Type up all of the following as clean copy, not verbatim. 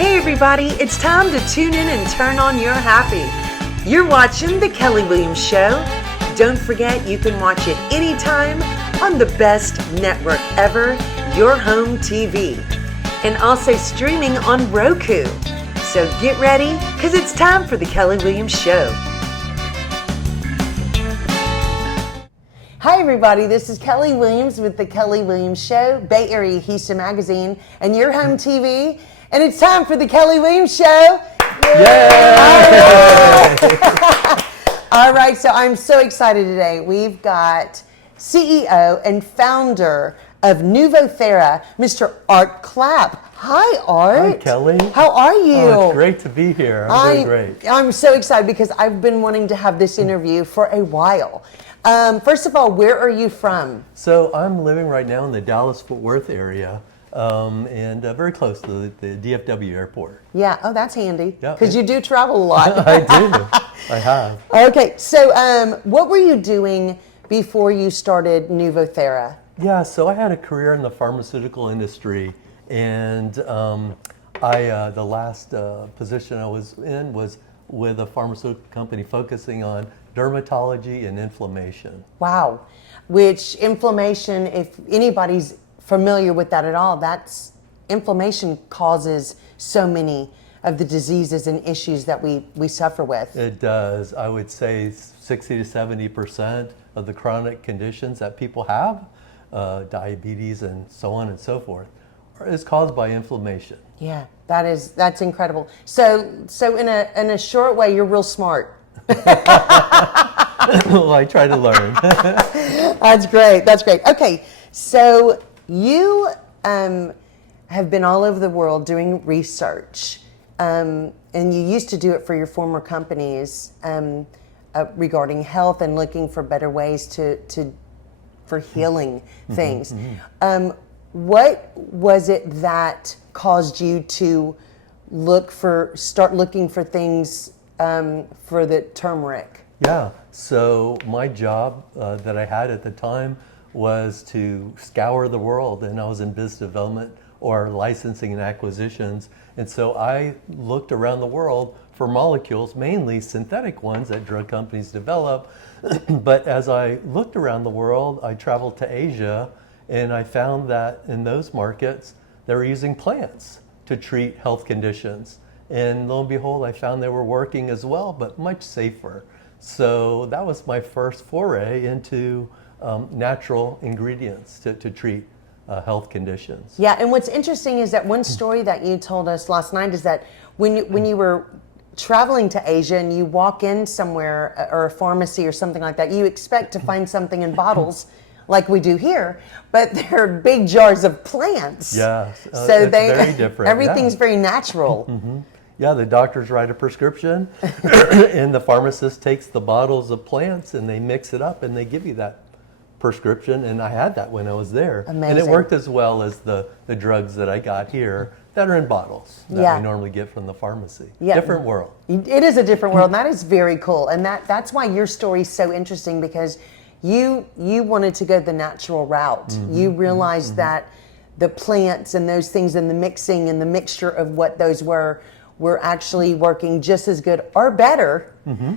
Hey everybody, it's time to tune in and turn on your happy. You're watching The Kelly Williams Show. Don't forget you can watch it anytime on the best network ever, Your Home TV. And also streaming on ROKU. So get ready, because it's time for The Kelly Williams Show. Hi everybody, this is Kelly Williams with The Kelly Williams Show, Bay Area Houston Magazine, and Your Home TV. And it's time for The Kelly Williams Show. Yay! All right, so I'm so excited today. We've got CEO and founder of Nuvothera, Mr. Art Clapp. Hi, Art. Hi, Kelly. How are you? Oh, it's great to be here. I'm doing great. I'm so excited because I've been wanting to have this interview for a while. First of all, where are you from? So I'm living right now in the Dallas-Fort Worth area, and very close to the DFW airport. Yeah, oh, that's handy, because you do travel a lot. I do, I have. Okay, so what were you doing before you started Nuvothera? Yeah, so I had a career in the pharmaceutical industry, and the last position I was in was with a pharmaceutical company focusing on dermatology and inflammation. Wow, which inflammation, if anybody's familiar with that at all, that's inflammation causes so many of the diseases and issues that we suffer with. It does. I would say 60 to 70% of the chronic conditions that people have, diabetes and so on and so forth, is caused by inflammation. Yeah, that's incredible. So in a short way, you're real smart. Well, I try to learn. That's great. That's great. Okay, so you have been all over the world doing research, and you used to do it for your former companies regarding health and looking for better ways for healing things. What was it that caused you to start looking for things for the turmeric? Yeah, so my job that I had at the time was to scour the world, and I was in business development or licensing and acquisitions. And so I looked around the world for molecules, mainly synthetic ones that drug companies develop. But as I looked around the world, I traveled to Asia, and I found that in those markets, they were using plants to treat health conditions. And lo and behold, I found they were working as well, but much safer. So that was my first foray into natural ingredients to treat health conditions. Yeah, and what's interesting is that one story that you told us last night is that when you were traveling to Asia and you walk in somewhere or a pharmacy or something like that, you expect to find something in bottles like we do here, but they're big jars of plants. Yeah, so very different. Everything's very natural. Yeah, the doctors write a prescription and the pharmacist takes the bottles of plants and they mix it up and they give you that prescription. And I had that when I was there. Amazing. And it worked as well as the drugs that I got here that are in bottles that we normally get from the pharmacy. Yeah. Different world. It is a different world, and that is very cool. And that's why your story is so interesting, because you wanted to go the natural route. You realized that the plants and those things and the mixing and the mixture of what those were actually working just as good or better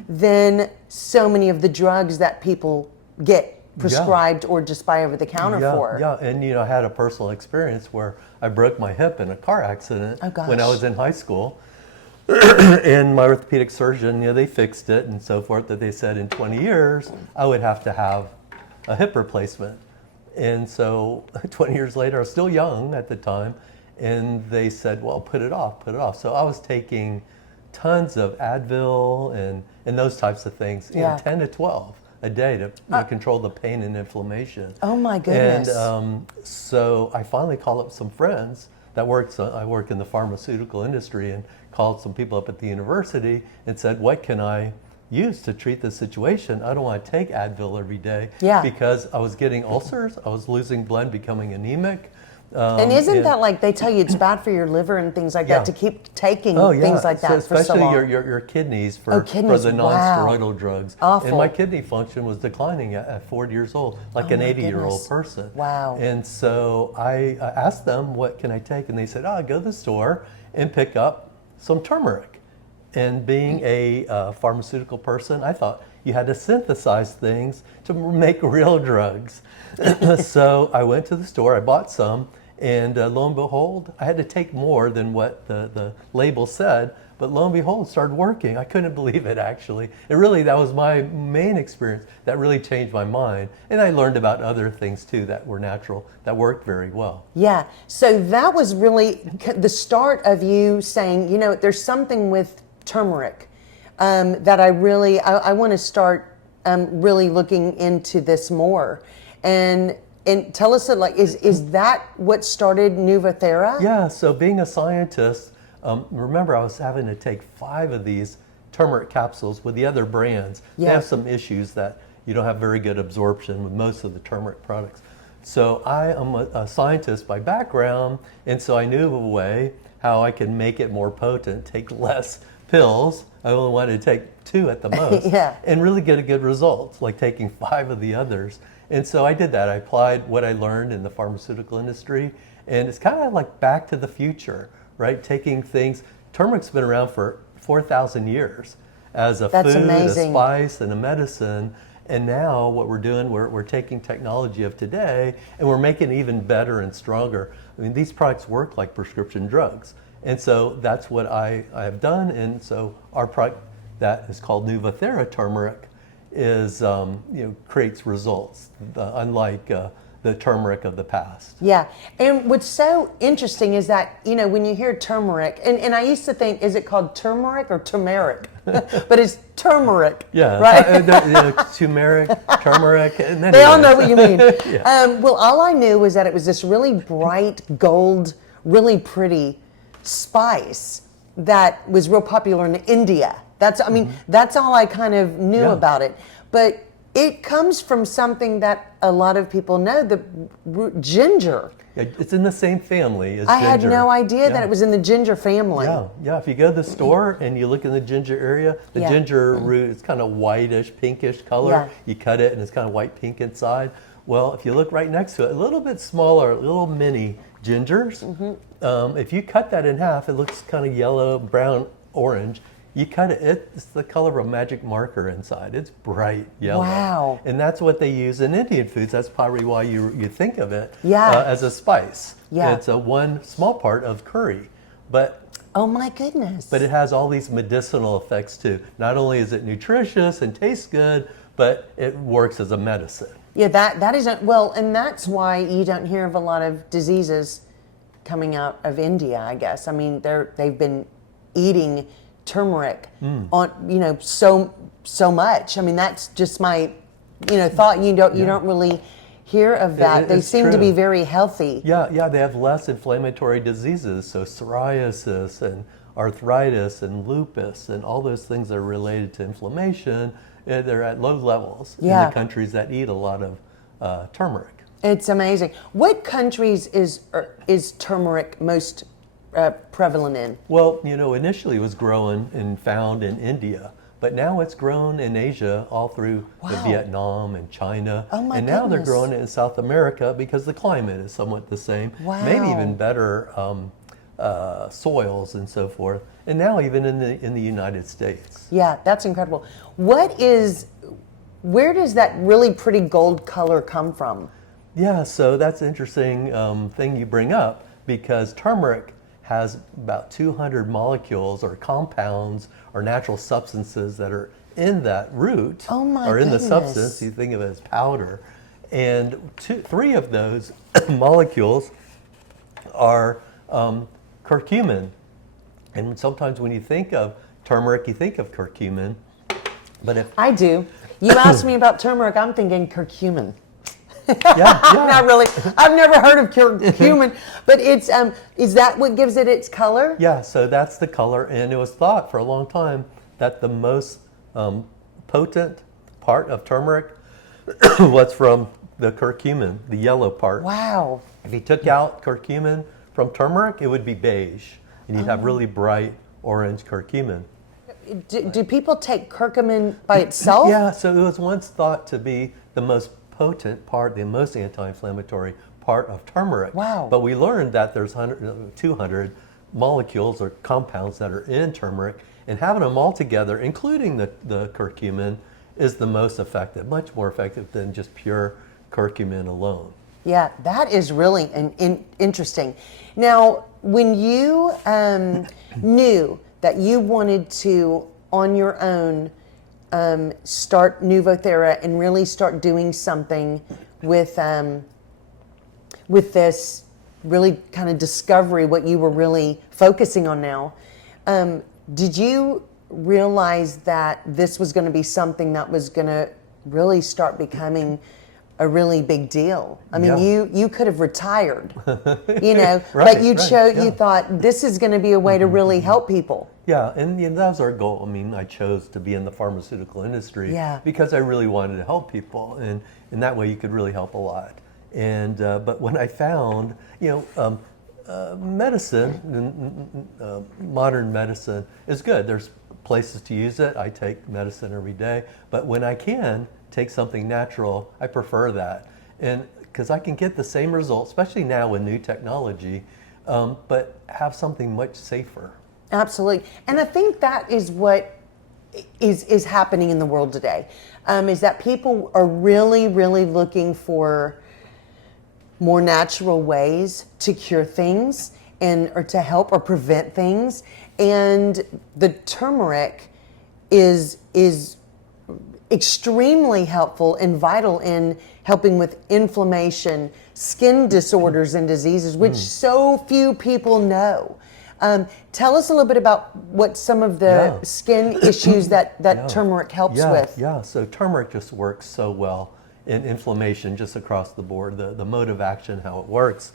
than so many of the drugs that people get prescribed or just buy over the counter for. Yeah, and I had a personal experience where I broke my hip in a car accident when I was in high school. And my orthopedic surgeon, they fixed it and so forth, that they said in 20 years I would have to have a hip replacement. And so 20 years later, I was still young at the time, and they said, well, put it off. So I was taking tons of Advil and those types of things, 10 to 12 a day to control the pain and inflammation. Oh my goodness. And so I finally called up some friends that I work in the pharmaceutical industry, and called some people up at the university and said, what can I use to treat this situation? I don't want to take Advil every day because I was getting ulcers, I was losing blood, becoming anemic. And isn't that like they tell you it's bad for your liver and things like that to keep taking things like that for so long? Especially your kidneys for the non-steroidal drugs. Awful. And my kidney function was declining at 40 years old, like an 80-year-old person. Wow. And so I asked them, what can I take? And they said, go to the store and pick up some turmeric. And being a pharmaceutical person, I thought you had to synthesize things to make real drugs. So I went to the store, I bought some, and lo and behold, I had to take more than what the label said, but lo and behold, it started working. I couldn't believe it, actually. That was my main experience that really changed my mind. And I learned about other things too that were natural, that worked very well. Yeah. So that was really the start of you saying, you know, there's something with turmeric that I want to start really looking into this more. And tell us, like, is that what started Nuvothera? Yeah, so being a scientist, remember I was having to take 5 of these turmeric capsules with the other brands. Yeah. They have some issues that you don't have very good absorption with most of the turmeric products. So I am a scientist by background, and so I knew of a way how I could make it more potent, take less pills. I only wanted to take 2 at the most, Yeah. and really get a good result, like taking 5 of the others. And so I did that. I applied what I learned in the pharmaceutical industry, and it's kind of like back to the future, right? Taking things, turmeric's been around for 4,000 years as a That's food, amazing. a spice, and a medicine. And now what we're doing, we're taking technology of today, and we're making it even better and stronger. I mean, these products work like prescription drugs. And so that's what I have done. And so our product that is called Nuvothera turmeric is, creates results, unlike the turmeric of the past. Yeah. And what's so interesting is that, you know, when you hear turmeric, and I used to think, is it called turmeric or turmeric? But it's turmeric. Yeah, right? turmeric. And They all know what you mean. Yeah. Well, all I knew was that it was this really bright gold, really pretty spice that was real popular in India. That's all I kind of knew Yeah. about it. But it comes from something that a lot of people know, the root ginger. Yeah, it's in the same family as I ginger. had no idea that Yeah. it was in the ginger family. Yeah. If you go to the store and you look in the ginger area, the Yeah. ginger root is kind of whitish, pinkish color. Yeah. You cut it and it's kind of white pink inside. Well, if you look right next to it, a little bit smaller, little mini gingers. If you cut that in half, it looks kind of yellow, brown, orange. You cut it, it's the color of a magic marker inside. It's bright yellow. Wow. And that's what they use in Indian foods. That's probably why you think of it Yeah. as a spice. Yeah. It's one small part of curry. But Oh my goodness. it has all these medicinal effects too. Not only is it nutritious and tastes good, but it works as a medicine. Yeah, that isn't, well, and that's why you don't hear of a lot of diseases coming out of India, I guess. I mean, they've been eating turmeric on, so much. I mean, that's just my, thought. You don't really hear of that. They It's seem to true. be very healthy. Yeah, they have less inflammatory diseases, so psoriasis and arthritis and lupus and all those things that are related to inflammation, they're at low levels in Yeah. the countries that eat a lot of turmeric. It's amazing. What countries is turmeric most prevalent in? Well, initially it was grown and found in India, but now it's grown in Asia, all through the Wow. Vietnam and China. Oh my and now they're goodness. growing it in South America because the climate is somewhat the same. Maybe Wow. even better soils and so forth. And now even in the United States. Yeah, that's incredible. Where does that really pretty gold color come from? Yeah, so that's an interesting thing you bring up, because turmeric has about 200 molecules or compounds or natural substances that are in that root, Oh my or in the goodness. substance. You think of it as powder, and 3 of those molecules are curcumin. And sometimes when you think of turmeric, you think of curcumin, but if I do. You asked me about turmeric, I'm thinking curcumin. yeah, Not really. I've never heard of curcumin, but it's is that what gives it its color? Yeah, so that's the color, and it was thought for a long time that the most potent part of turmeric was from the curcumin, the yellow part. Wow. If you took out curcumin from turmeric, it would be beige, and you'd have really bright orange curcumin. Do people take curcumin by itself? Yeah, so it was once thought to be the most potent part, the most anti-inflammatory part of turmeric. Wow. But we learned that there's 200 molecules or compounds that are in turmeric, and having them all together, including the curcumin, is the most effective, much more effective than just pure curcumin alone. Yeah, that is really interesting. Now, when you knew that you wanted to, on your own, start Nuvothera and really start doing something with this really kind of discovery, what you were really focusing on now, did you realize that this was going to be something that was going to really start becoming a really big deal? I mean, you could have retired, you know, Right, but you right, you thought this is going to be a way to really help people. Yeah, and that was our goal. I mean, I chose to be in the pharmaceutical industry because I really wanted to help people, and in that way you could really help a lot. And but when I found, medicine, modern medicine is good. There's places to use it. I take medicine every day, but when I can take something natural, I prefer that. And because I can get the same results, especially now with new technology, but have something much safer. Absolutely. And I think that is what is happening in the world today, is that people are really, really looking for more natural ways to cure things or to help or prevent things. And the turmeric is extremely helpful and vital in helping with inflammation, skin disorders and diseases, which so few people know. Tell us a little bit about what some of the skin issues that turmeric helps with. Yeah, so turmeric just works so well in inflammation just across the board, the mode of action, how it works.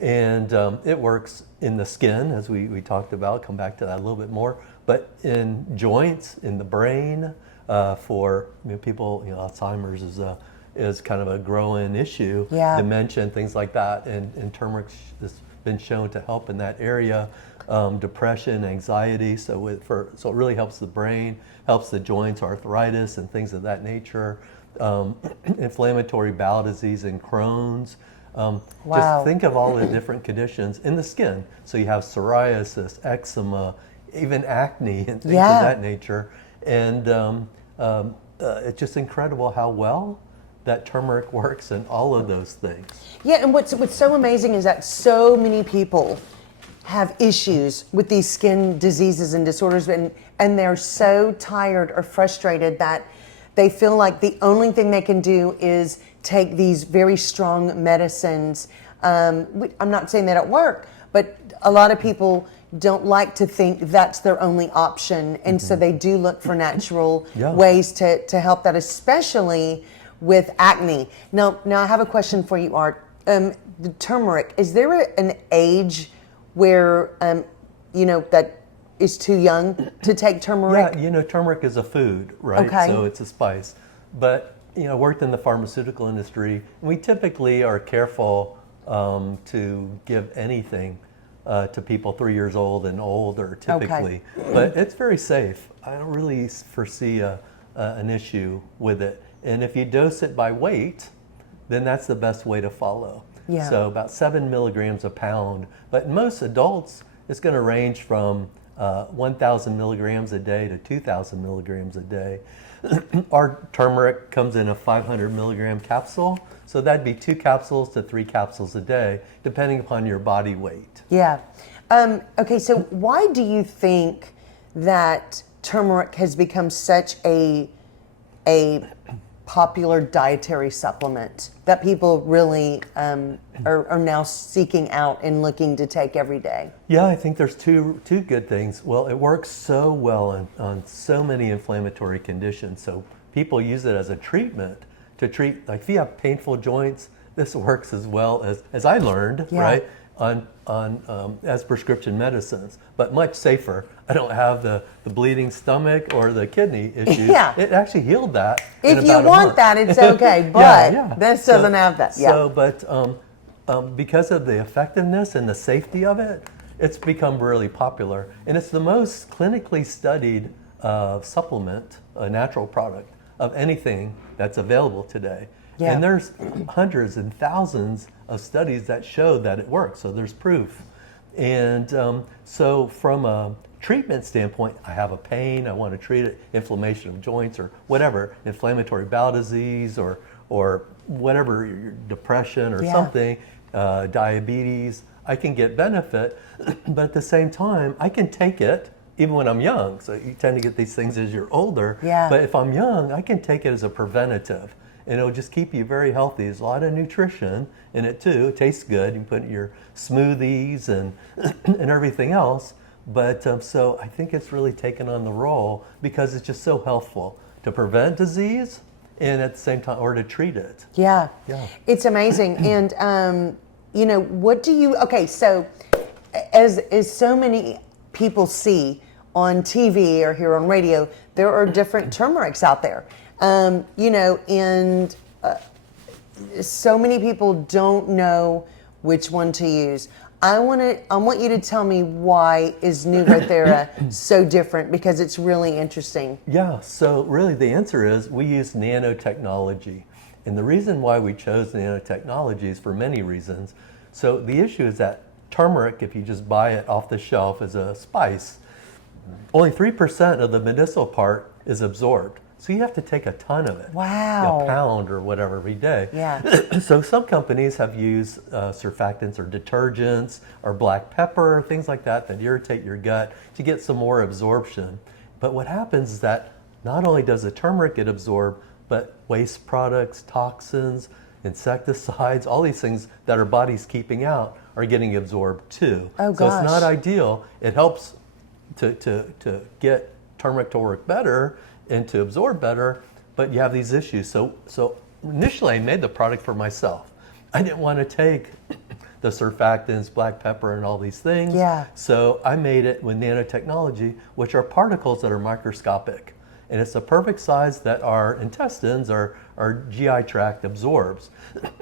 And it works in the skin, as we talked about, come back to that a little bit more, but in joints, in the brain, for people, Alzheimer's is kind of a growing issue, dementia and things like that, and turmeric has been shown to help in that area. Depression, anxiety, so it really helps the brain, helps the joints, arthritis and things of that nature, inflammatory bowel disease and Crohn's. Just think of all the different conditions in the skin. So you have psoriasis, eczema, even acne and things of that nature. And it's just incredible how well that turmeric works in all of those things. Yeah, and what's so amazing is that so many people have issues with these skin diseases and disorders, and they're so tired or frustrated that they feel like the only thing they can do is take these very strong medicines. I'm not saying they don't work, but a lot of people don't like to think that's their only option, and so they do look for natural ways to help that, especially with acne. Now I have a question for you, Art. The turmeric, is there an age where that is too young to take turmeric? Yeah, turmeric is a food, right? Okay. So it's a spice. But I worked in the pharmaceutical industry, and we typically are careful to give anything to people 3 years old and older, typically. But it's very safe. I don't really foresee an issue with it. And if you dose it by weight, then that's the best way to follow. Yeah. So about 7 milligrams a pound. But in most adults, it's going to range from 1,000 milligrams a day to 2,000 milligrams a day. Our turmeric comes in a 500 milligram capsule. So that'd be 2 capsules to 3 capsules a day, depending upon your body weight. Yeah. Okay, so why do you think that turmeric has become such a popular dietary supplement that people really are now seeking out and looking to take every day? Yeah, I think there's two good things. Well, it works so well on so many inflammatory conditions. So people use it as a treatment to treat, like if you have painful joints, this works as well as I learned, right? On as prescription medicines, but much safer. I don't have the bleeding stomach or the kidney issues. It actually healed that. If you want that, it's okay, but this doesn't have that. So, but because of the effectiveness and the safety of it, it's become really popular, and it's the most clinically studied supplement, a natural product of anything that's available today. And there's hundreds and thousands of studies that show that it works, so there's proof. And so from a treatment standpoint, I have a pain, I want to treat it, inflammation of joints or whatever, inflammatory bowel disease or whatever, your depression or something, diabetes, I can get benefit, but at the same time, I can take it even when I'm young. So you tend to get these things as you're older, but if I'm young, I can take it as a preventative. And it'll just keep you very healthy. There's a lot of nutrition in it too. It tastes good. You can put it in your smoothies and and everything else. But so I think it's really taken on the role because it's just so healthful to prevent disease and at the same time, or to treat it. Yeah. It's amazing. And, you know, what do you, okay, so as so many people see on TV or hear on radio, there are different turmerics out there. You know, and so many people don't know which one to use. I want you to tell me why is Nuvothera so different, because it's really interesting. Yeah, so really the answer is we use nanotechnology. And the reason why we chose nanotechnology is for many reasons. So the issue is that turmeric, if you just buy it off the shelf as a spice, only 3% of the medicinal part is absorbed. So you have to take a ton of it. Wow. A pound or whatever every day. Yeah. So some companies have used surfactants or detergents or black pepper, things like that irritate your gut to get some more absorption. But what happens is that not only does the turmeric get absorbed, but waste products, toxins, insecticides, all these things that our body's keeping out are getting absorbed too. Oh, so gosh. it's not ideal. It helps to get turmeric to work better and to absorb better, but you have these issues. So initially I made the product for myself. I didn't want to take the surfactants, black pepper, and all these things. Yeah. So I made it with nanotechnology, which are particles that are microscopic. And it's the perfect size that our intestines, our GI tract absorbs.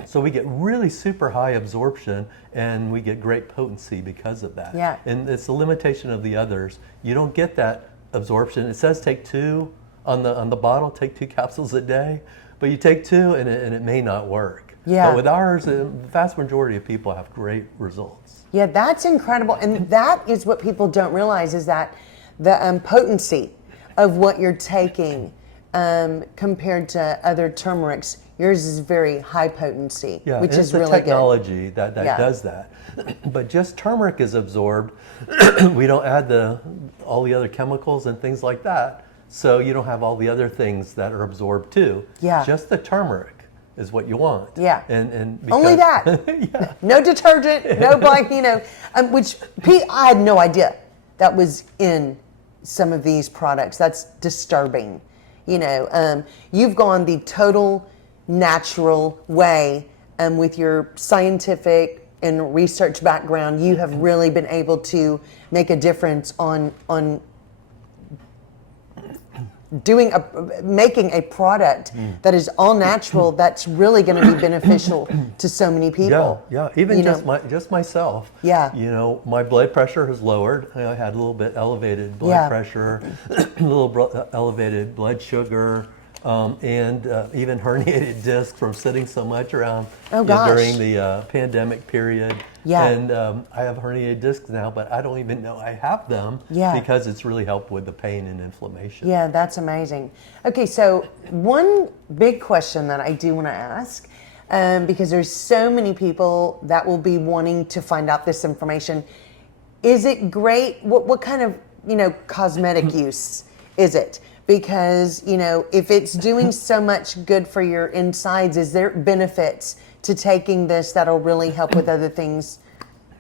So we get really super high absorption and we get great potency because of that. Yeah. And it's the limitation of the others. You don't get that absorption. It says take 2 on the bottle, take 2 capsules a day, but you take 2 and it may not work. Yeah. But with ours, the vast majority of people have great results. Yeah, that's incredible. And that is what people don't realize, is that the potency of what you're taking compared to other turmerics, yours is very high potency, which is really good. It's the technology that does that. But just turmeric is absorbed. We don't add all the other chemicals and things like that. So you don't have all the other things that are absorbed too. Yeah. Just the turmeric is what you want. Yeah. And because, only that. Yeah. No detergent, no black, you know, which I had no idea that was in some of these products. That's disturbing. You know, you've gone the total natural way, with your scientific and research background. You have really been able to make a difference on making a product that is all natural, that's really going to be beneficial to so many people. Yeah. Even just myself. Yeah. You know, my blood pressure has lowered. I had a little bit elevated blood pressure, a little elevated blood sugar, and even herniated discs from sitting so much around during the pandemic period. Yeah. And I have herniated discs now, but I don't even know I have them because it's really helped with the pain and inflammation. Yeah, that's amazing. Okay, so one big question that I do want to ask, because there's so many people that will be wanting to find out this information. Is it great? What kind of, cosmetic use is it? Because, if it's doing so much good for your insides, is there benefits to taking this that'll really help with other things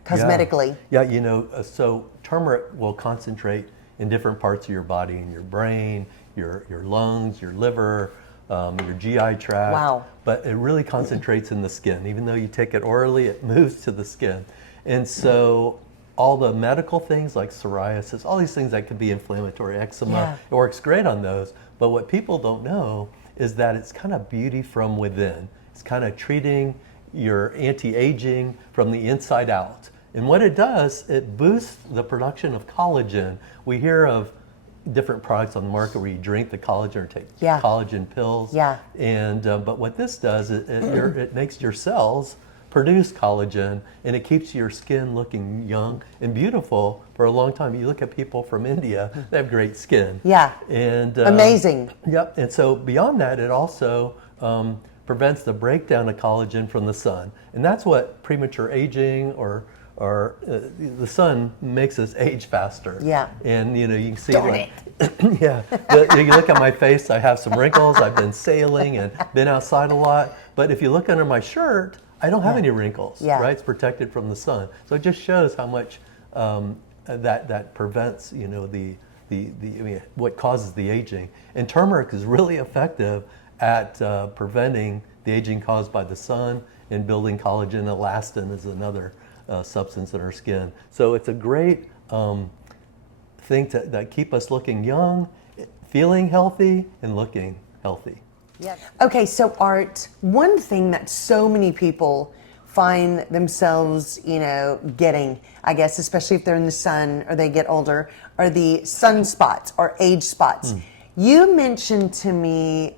cosmetically? Yeah, so turmeric will concentrate in different parts of your body, in your brain, your lungs, your liver, your GI tract. Wow. But it really concentrates in the skin. Even though you take it orally, it moves to the skin. And so all the medical things like psoriasis, all these things that could be inflammatory, eczema, it works great on those. But what people don't know is that it's kind of beauty from within. It's kind of treating your anti-aging from the inside out. And what it does, it boosts the production of collagen. We hear of different products on the market where you drink the collagen or take collagen pills. Yeah. And but what this does, it makes your cells produce collagen, and it keeps your skin looking young and beautiful for a long time. You look at people from India, they have great skin. Yeah. And amazing. Yep. And so beyond that, it also prevents the breakdown of collagen from the sun, and that's what premature aging or the sun makes us age faster. Yeah. And you can see Darn like, yeah. You look at my face, I have some wrinkles. I've been sailing and been outside a lot. But if you look under my shirt, I don't have any wrinkles. Yeah. Right? It's protected from the sun. So it just shows how much that prevents what causes the aging. And turmeric is really effective at preventing the aging caused by the sun and building collagen. Elastin is another substance in our skin. So it's a great thing that keep us looking young, feeling healthy, and looking healthy. Yeah. Okay, so Art, one thing that so many people find themselves, getting, I guess, especially if they're in the sun or they get older, are the sunspots or age spots. You mentioned to me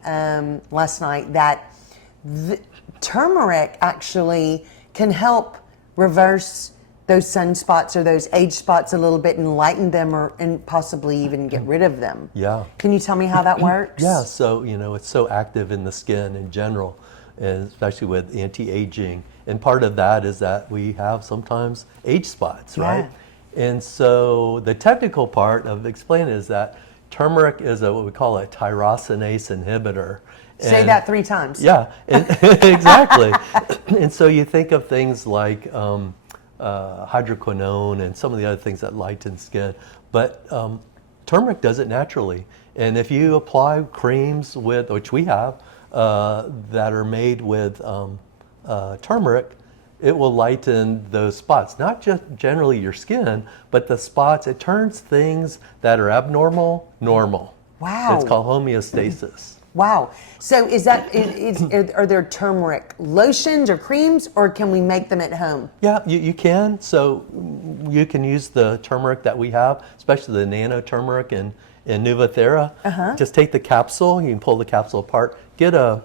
last night that turmeric actually can help reverse those sunspots or those age spots a little bit and lighten them and possibly even get rid of them. Yeah. Can you tell me how that works? Yeah, so it's so active in the skin in general, and especially with anti-aging. And part of that is that we have sometimes age spots, right? And so the technical part of explaining is that turmeric is what we call a tyrosinase inhibitor. Say that 3 times. Yeah, exactly. And so you think of things like hydroquinone and some of the other things that lighten skin, but turmeric does it naturally. And if you apply creams which we have, that are made with turmeric, it will lighten those spots. Not just generally your skin, but the spots. It turns things that are abnormal normal. Wow. It's called homeostasis. Wow. So are there turmeric lotions or creams, or can we make them at home? Yeah, you can. So you can use the turmeric that we have, especially the nano turmeric in Nuvothera. Just take the capsule, you can pull the capsule apart, get a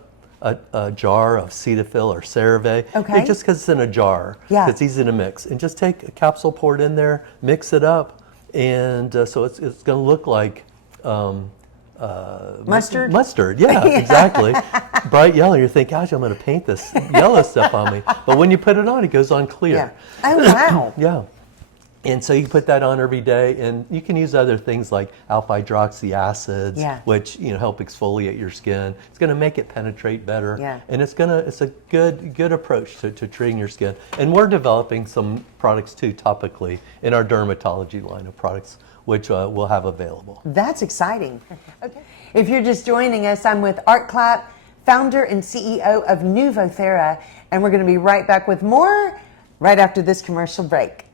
jar of Cetaphil or CeraVe. Okay. Just because it's in a jar. Yeah. It's easy to mix. And just take a capsule, pour it in there, mix it up, and so it's going to look like Mustard? Mustard, yeah, exactly. Bright yellow. You think, gosh, I'm going to paint this yellow stuff on me. But when you put it on, it goes on clear. Yeah. Oh, wow. Yeah. And so you can put that on every day, and you can use other things like alpha hydroxy acids, which help exfoliate your skin. It's going to make it penetrate better, and it's a good approach to treating your skin. And we're developing some products too topically in our dermatology line of products, which we'll have available. That's exciting. Okay. If you're just joining us, I'm with Art Clapp, founder and CEO of Nuvothera, and we're going to be right back with more right after this commercial break.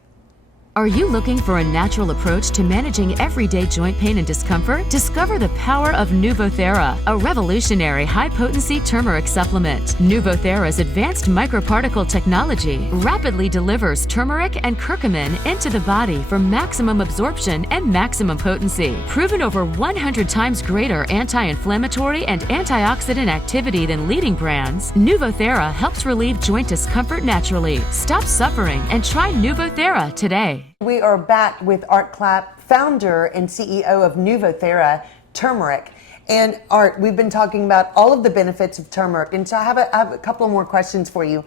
Are you looking for a natural approach to managing everyday joint pain and discomfort? Discover the power of Nuvothera, a revolutionary high-potency turmeric supplement. Nuvothera's advanced microparticle technology rapidly delivers turmeric and curcumin into the body for maximum absorption and maximum potency. Proven over 100 times greater anti-inflammatory and antioxidant activity than leading brands, Nuvothera helps relieve joint discomfort naturally. Stop suffering and try Nuvothera today. We are back with Art Clapp, founder and CEO of Nuvothera Turmeric. And Art, we've been talking about all of the benefits of turmeric, and so I have a couple more questions for you.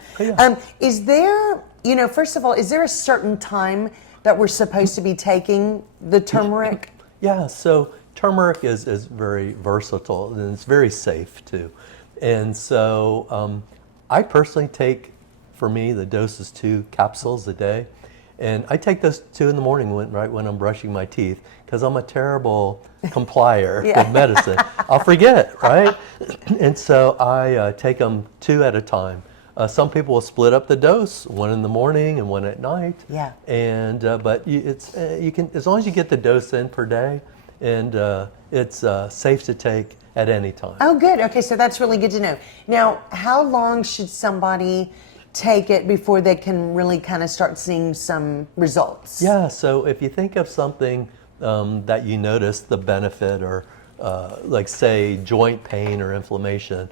Is there, first of all, is there a certain time that we're supposed to be taking the turmeric? Yeah, so turmeric is very versatile, and it's very safe too. And so I personally take, for me, the dose is 2 capsules a day. And I take those 2 in the morning right when I'm brushing my teeth, because I'm a terrible complier with medicine. I'll forget, right? And so I take them 2 at a time. Some people will split up the dose, 1 in the morning and 1 at night. Yeah. And but you can, as long as you get the dose in per day, and it's safe to take at any time. Oh, good. Okay, so that's really good to know. Now, how long should somebody take it before they can really kind of start seeing some results? Yeah, so if you think of something that you notice the benefit, or like say joint pain or inflammation,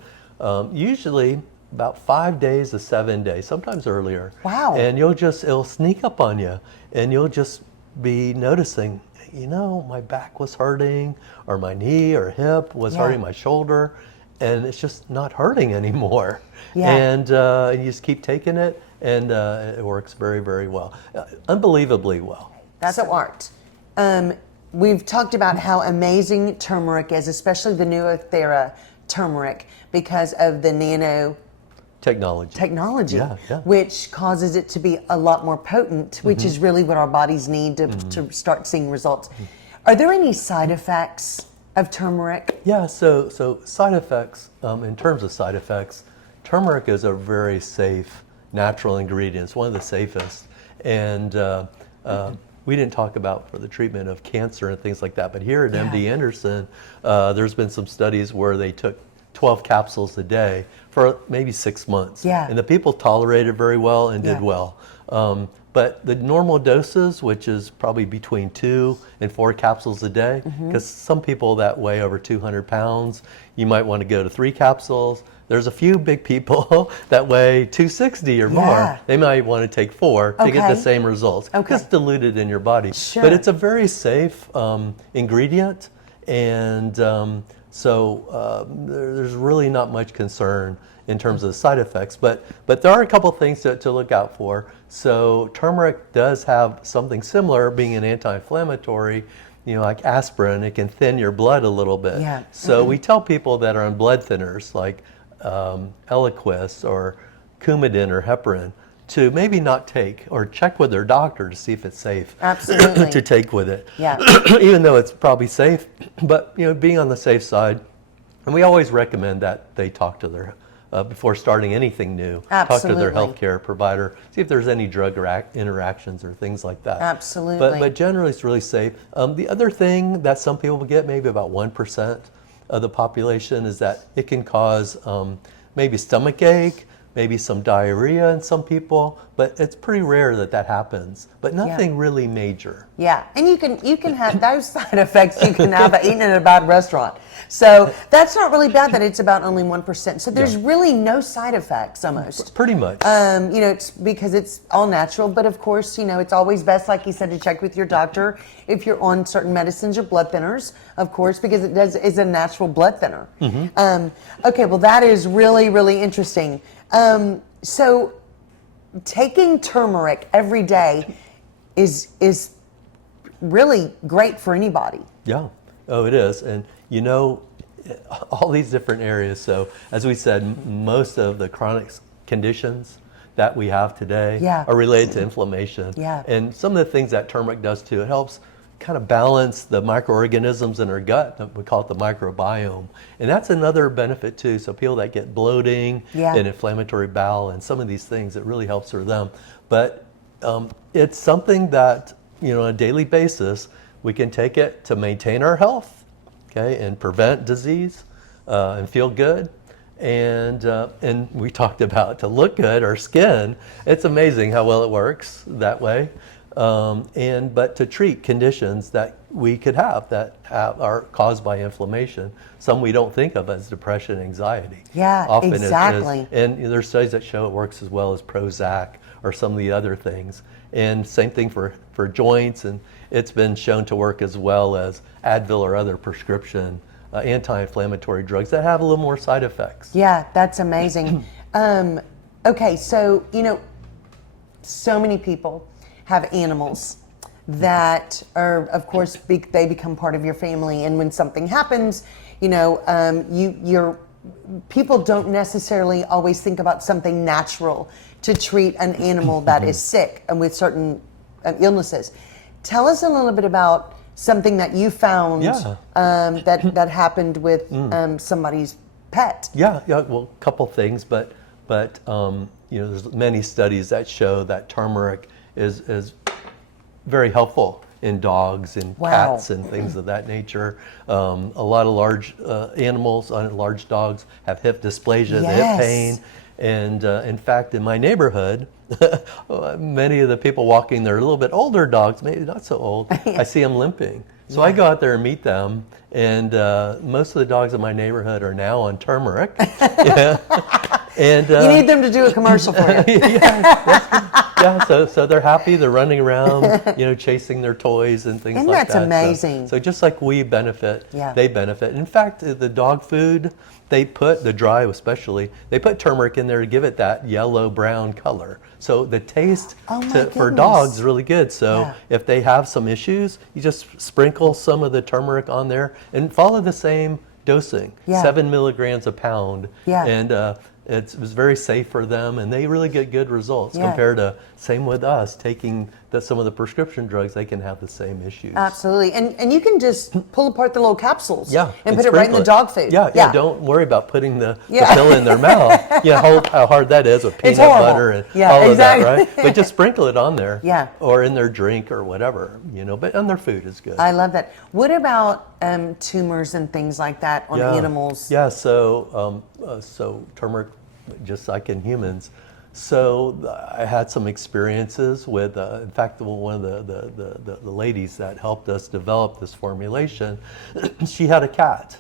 usually about 5 days to 7 days, sometimes earlier. Wow. And it'll sneak up on you, and you'll just be noticing, my back was hurting, or my knee or hip was hurting, my shoulder, and it's just not hurting anymore. Yeah. And you just keep taking it, and it works very, very well. Unbelievably well. That's art. We've talked about how amazing turmeric is, especially the Nuvothera turmeric, because of the nano technology, which causes it to be a lot more potent, which is really what our bodies need to start seeing results. Are there any side effects of turmeric? Yeah, so side effects, in terms of side effects, turmeric is a very safe natural ingredient. It's one of the safest. And we didn't talk about for the treatment of cancer and things like that, but here at MD Anderson, there's been some studies where they took 12 capsules a day for maybe 6 months. Yeah. And the people tolerated very well and did well. But the normal doses, which is probably between 2 and 4 capsules a day, because some people that weigh over 200 pounds, you might want to go to 3 capsules. There's a few big people that weigh 260 or more. They might want to take 4 to get the same results. Just diluted in your body. Sure. But it's a very safe ingredient, and so there's really not much concern in terms of the side effects, but there are a couple things to look out for. So turmeric does have something similar, being an anti-inflammatory, like aspirin. It can thin your blood a little bit. Yeah. So we tell people that are on blood thinners like Eliquis or Coumadin or heparin to maybe not take, or check with their doctor to see if it's safe to take with it. Yeah. Even though it's probably safe, but being on the safe side, and we always recommend that they talk to their before starting anything new. Talk to their healthcare provider, see if there's any drug interactions or things like that. Absolutely. But generally it's really safe. The other thing that some people get, maybe about 1% of the population, is that it can cause maybe stomach ache, maybe some diarrhea in some people, but it's pretty rare that happens. But nothing really major. Yeah, and you can have those side effects you can have eating at a bad restaurant. So that's not really bad that it's about only 1%. So there's really no side effects almost. Pretty much. It's because it's all natural, but of course, it's always best, like you said, to check with your doctor if you're on certain medicines or blood thinners, of course, because it's a natural blood thinner. Okay, well that is really, really interesting. So taking turmeric every day is really great for anybody. Yeah. Oh, it is. And all these different areas. So as we said, most of the chronic conditions that we have today are related to inflammation. Yeah. And some of the things that turmeric does too, it helps kind of balance the microorganisms in our gut. We call it the microbiome. And that's another benefit too. So people that get bloating and inflammatory bowel and some of these things, it really helps for them. But it's something that, on a daily basis, we can take it to maintain our health, and prevent disease and feel good. And we talked about to look good, our skin. It's amazing how well it works that way. But to treat conditions that we could have that are caused by inflammation, some we don't think of as depression, anxiety. Yeah, Often exactly. And there's studies that show it works as well as Prozac or some of the other things. And same thing for joints, and it's been shown to work as well as Advil or other prescription anti-inflammatory drugs that have a little more side effects. Yeah, that's amazing. Okay, so, so many people have animals that are, of course, they become part of your family. And when something happens, people don't necessarily always think about something natural to treat an animal that is sick and with certain illnesses. Tell us a little bit about something that you found that happened with somebody's pet. Yeah. Well, a couple things, but there's many studies that show that turmeric is very helpful in dogs and cats and things of that nature. A lot of large animals, large dogs, have hip dysplasia, the hip pain. And in fact, in my neighborhood, many of the people walking, they're a little bit older dogs, maybe not so old. I see them limping. So I go out there and meet them, and most of the dogs in my neighborhood are now on turmeric. And You need them to do a commercial for you. yeah, so they're happy. They're running around, chasing their toys and things Isn't like that that. amazing? So just like we benefit, Yeah. they benefit. In fact, the dog food, they put, the dry especially, they put turmeric in there to give it that yellow-brown color. So the taste Oh my for goodness. dogs is really good. So Yeah. if they have some issues, you just sprinkle some of the turmeric on there and follow the same dosing, Yeah. 7 milligrams a pound. Yeah. And it was very safe for them, and they really get good results Yeah. compared to, same with us, taking some of the prescription drugs, they can have the same issues. Absolutely. And you can just pull apart the little capsules Yeah, and put it right in the sprinkle dog food. Yeah, don't worry about putting the Yeah. pill in their mouth. How hard that is with peanut horrible. butter and Yeah, all exactly. of that, right? But just sprinkle it on there. Yeah. Or in their drink or whatever, but on their food is good. I love that. What about tumors and things like that on animals? Yeah, so turmeric, just like in humans. So I had some experiences with, in fact, one of the ladies that helped us develop this formulation, she had a cat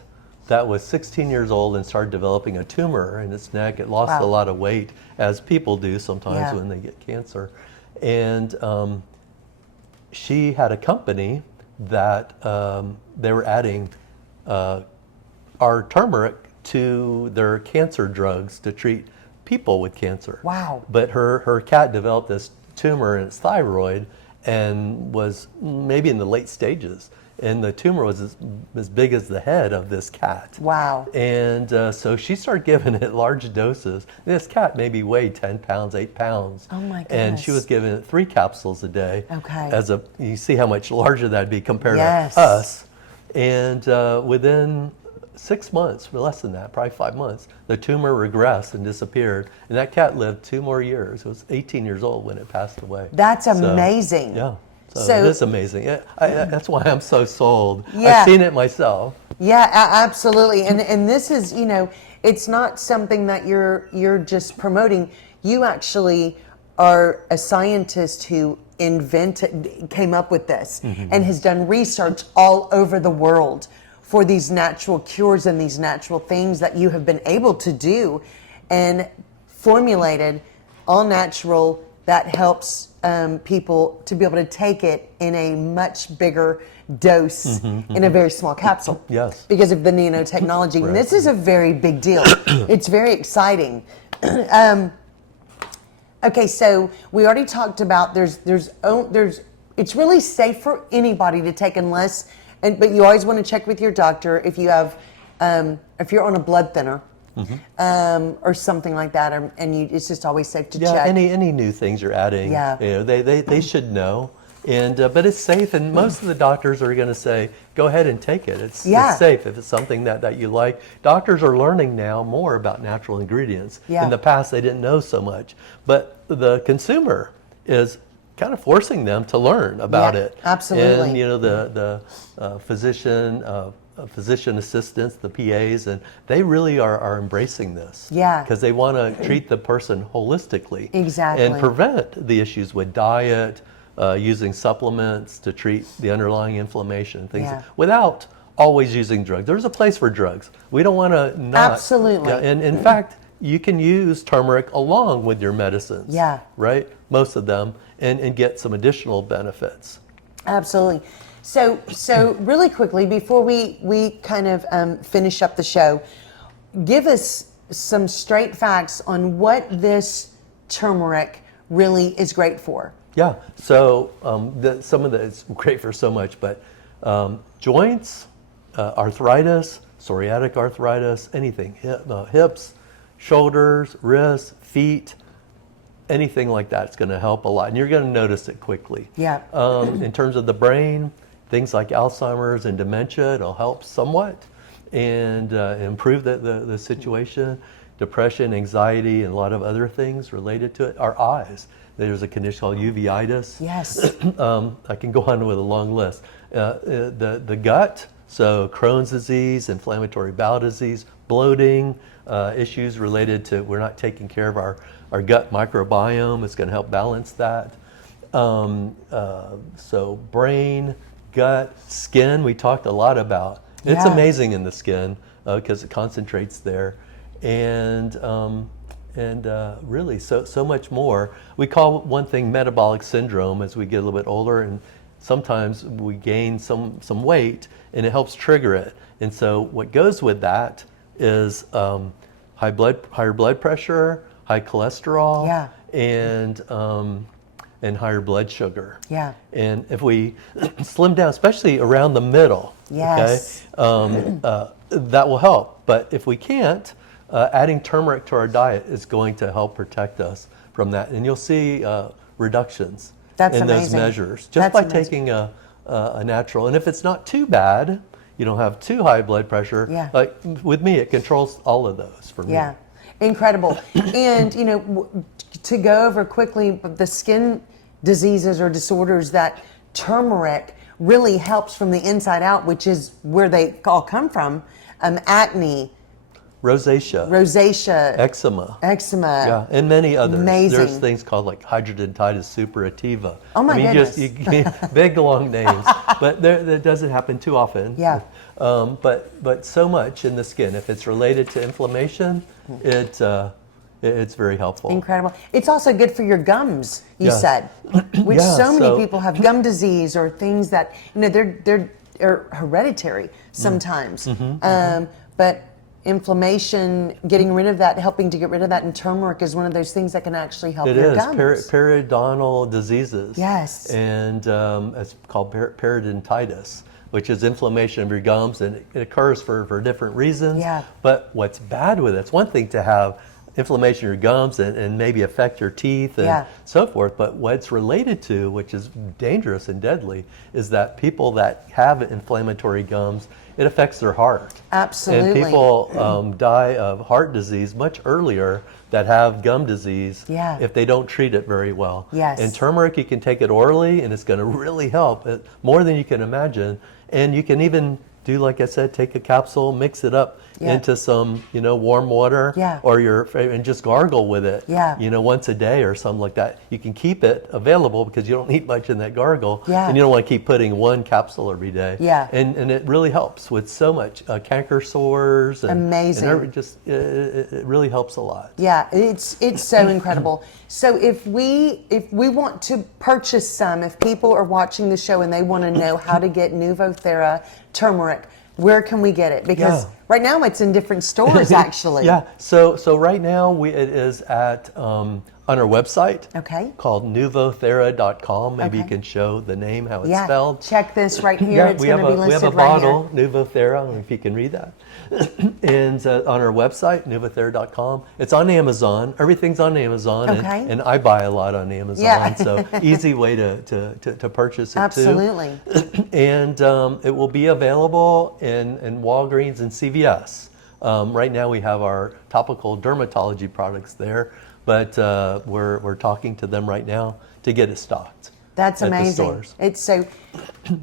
that was 16 years old and started developing a tumor in its neck. It lost Wow. a lot of weight, as people do sometimes Yeah. when they get cancer. And she had a company that they were adding our turmeric to their cancer drugs to treat people with cancer. Wow. But her cat developed this tumor in its thyroid and was maybe in the late stages. And the tumor was as big as the head of this cat. Wow. And so she started giving it large doses. This cat maybe weighed 10 pounds, 8 pounds. Oh my And she goodness. was giving it 3 capsules a day. Okay. You see how much larger that'd be compared Yes. to us. And within 6 months, or less than that, probably 5 months, the tumor regressed and disappeared. And that cat lived 2 more years. It was 18 years old when it passed away. That's So, amazing. yeah. So So- it is amazing. That's why I'm so sold. Yeah. I've seen it myself. Yeah, absolutely. And this is, it's not something that you're just promoting. You actually are a scientist who came up with this and has done research all over the world for these natural cures and these natural things that you have been able to do and formulated all natural that helps people to be able to take it in a much bigger dose in a very small capsule. Yes. Because of the nanotechnology. And this is a very big deal. It's very exciting. Okay, so we already talked about it's really safe for anybody to take but you always want to check with your doctor if you have if you're on a blood thinner. Or something like that, it's just always safe to check. Any new things you're adding, Yeah. they should know. And but it's safe, and most of the doctors are going to say, go ahead and take it. It's safe if it's something that you like. Doctors are learning now more about natural ingredients. Yeah. In the past, they didn't know so much. But the consumer is kind of forcing them to learn about it. Absolutely. And the physician assistants, the PAs, and they really are embracing this. Yeah. Because they want to treat the person holistically. Exactly. And prevent the issues with diet, using supplements to treat the underlying inflammation and things, without always using drugs. There's a place for drugs. We don't want to not. Absolutely. Yeah, and in fact, you can use turmeric along with your medicines. Yeah. Right? Most of them, and get some additional benefits. Absolutely. So really quickly, before we kind of finish up the show, give us some straight facts on what this turmeric really is great for. Yeah, so it's great for so much, but joints, arthritis, psoriatic arthritis, anything, hips, shoulders, wrists, feet, anything like that, it's going to help a lot, and you're going to notice it quickly. Yeah. In terms of the brain, things like Alzheimer's and dementia, it'll help somewhat and improve the situation. Depression, anxiety, and a lot of other things related to it. Our eyes. There's a condition called uveitis. Yes. I can go on with a long list. The gut, so Crohn's disease, inflammatory bowel disease, bloating, issues related to we're not taking care of our gut microbiome. It's going to help balance that. So brain, gut, skin, we talked a lot about. It's amazing in the skin because it concentrates there. And and really so much more. We call one thing metabolic syndrome as we get a little bit older, and sometimes we gain some weight, and it helps trigger it. And so what goes with that is higher blood pressure, high cholesterol, Yeah. and higher blood sugar. Yeah. And if we slim down, especially around the middle, Yes. that will help. But if we can't, adding turmeric to our diet is going to help protect us from that. And you'll see reductions That's in those amazing. measures just That's by amazing. taking a natural. And if it's not too bad, you don't have too high blood pressure. Yeah. Like with me, it controls all of those for me. Yeah, incredible. And to go over quickly the skin diseases or disorders that turmeric really helps from the inside out, which is where they all come from. Acne, rosacea, Eczema. eczema. Yeah, and many others. Amazing. There's things called like hydradenitis suppurativa. Oh my goodness. Big long names, but that doesn't happen too often. Yeah. But so much in the skin. If it's related to inflammation, it's very helpful. Incredible. It's also good for your gums, you Yes. said, which Yeah, so many so- people have gum disease or things that, they're hereditary sometimes. But inflammation, getting rid of that, helping to get rid of that, and turmeric is one of those things that can actually help It your is gums. periodontal diseases. Yes. And it's called periodontitis, which is inflammation of your gums, and it occurs for different reasons. Yeah. But what's bad with it, it's one thing to have inflammation in your gums and maybe affect your teeth and Yeah. so forth, but what it's related to, which is dangerous and deadly, is that people that have inflammatory gums, it affects their heart. Absolutely. And people die of heart disease much earlier that have gum disease Yeah. if they don't treat it very well. Yes. And turmeric, you can take it orally, and it's going to really help more than you can imagine. And you can even do, like I said, take a capsule, mix it up Yeah. into some, warm water, Yeah. or and just gargle with it, Yeah. once a day or something like that. You can keep it available because you don't need much in that gargle, Yeah. and you don't want to keep putting one capsule every day. Yeah. And it really helps with so much canker sores. And, Amazing. it really helps a lot. Yeah, it's so incredible. So if we want to purchase some, if people are watching the show and they want to know how to get Nuvothera turmeric, where can we get it? Because Yeah. right now it's in different stores actually. Yeah. So right now it is at on our website. Okay. Called Nuvothera.com. Maybe you Okay. can show the name, how it's Yeah. spelled. Check this right here. It's going to be we have listed a right bottle, Nuvothera, I don't know if you can read that. And on our website, Nuvothera.com. It's on Amazon. Everything's on Amazon. Okay. And I buy a lot on Amazon. Yeah. So easy way to purchase it Absolutely. too. And it will be available in Walgreens and CVS. Right now we have our topical dermatology products there, but we're talking to them right now to get it stocked. That's at the amazing. stores. It's so.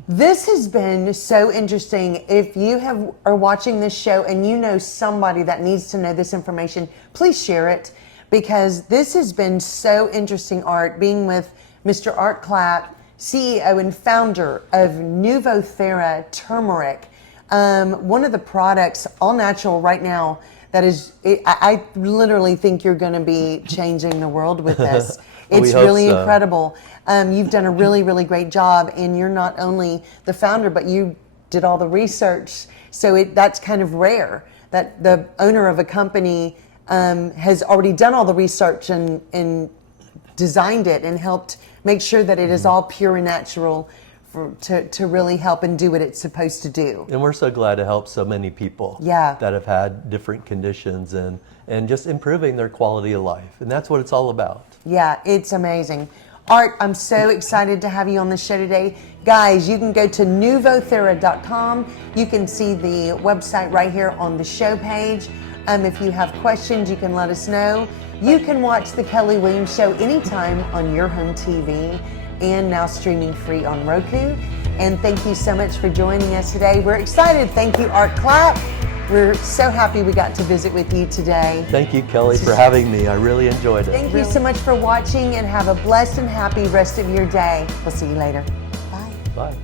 This has been so interesting. If you are watching this show and you know somebody that needs to know this information, please share it, because this has been so interesting. Art, being with Mr. Art Clapp, CEO and founder of Nuvothera Turmeric, one of the products, all natural right now. That is, I literally think you're going to be changing the world with this. It's hope really so. incredible. You've done a really, really great job, and you're not only the founder, but you did all the research. So that's kind of rare that the owner of a company has already done all the research and designed it and helped make sure that it is all pure and natural to really help and do what it's supposed to do. And we're so glad to help so many people Yeah. that have had different conditions and just improving their quality of life. And that's what it's all about. Yeah, it's amazing. Art, I'm so excited to have you on the show today. Guys, you can go to Nuvothera.com. You can see the website right here on the show page. If you have questions, you can let us know. You can watch The Kelly Williams Show anytime on your home TV and now streaming free on Roku. And thank you so much for joining us today. We're excited. Thank you, Art Clapp. We're so happy we got to visit with you today. Thank you, Kelly, for having me. I really enjoyed it. Thank you so much for watching, and have a blessed and happy rest of your day. We'll see you later. Bye. Bye.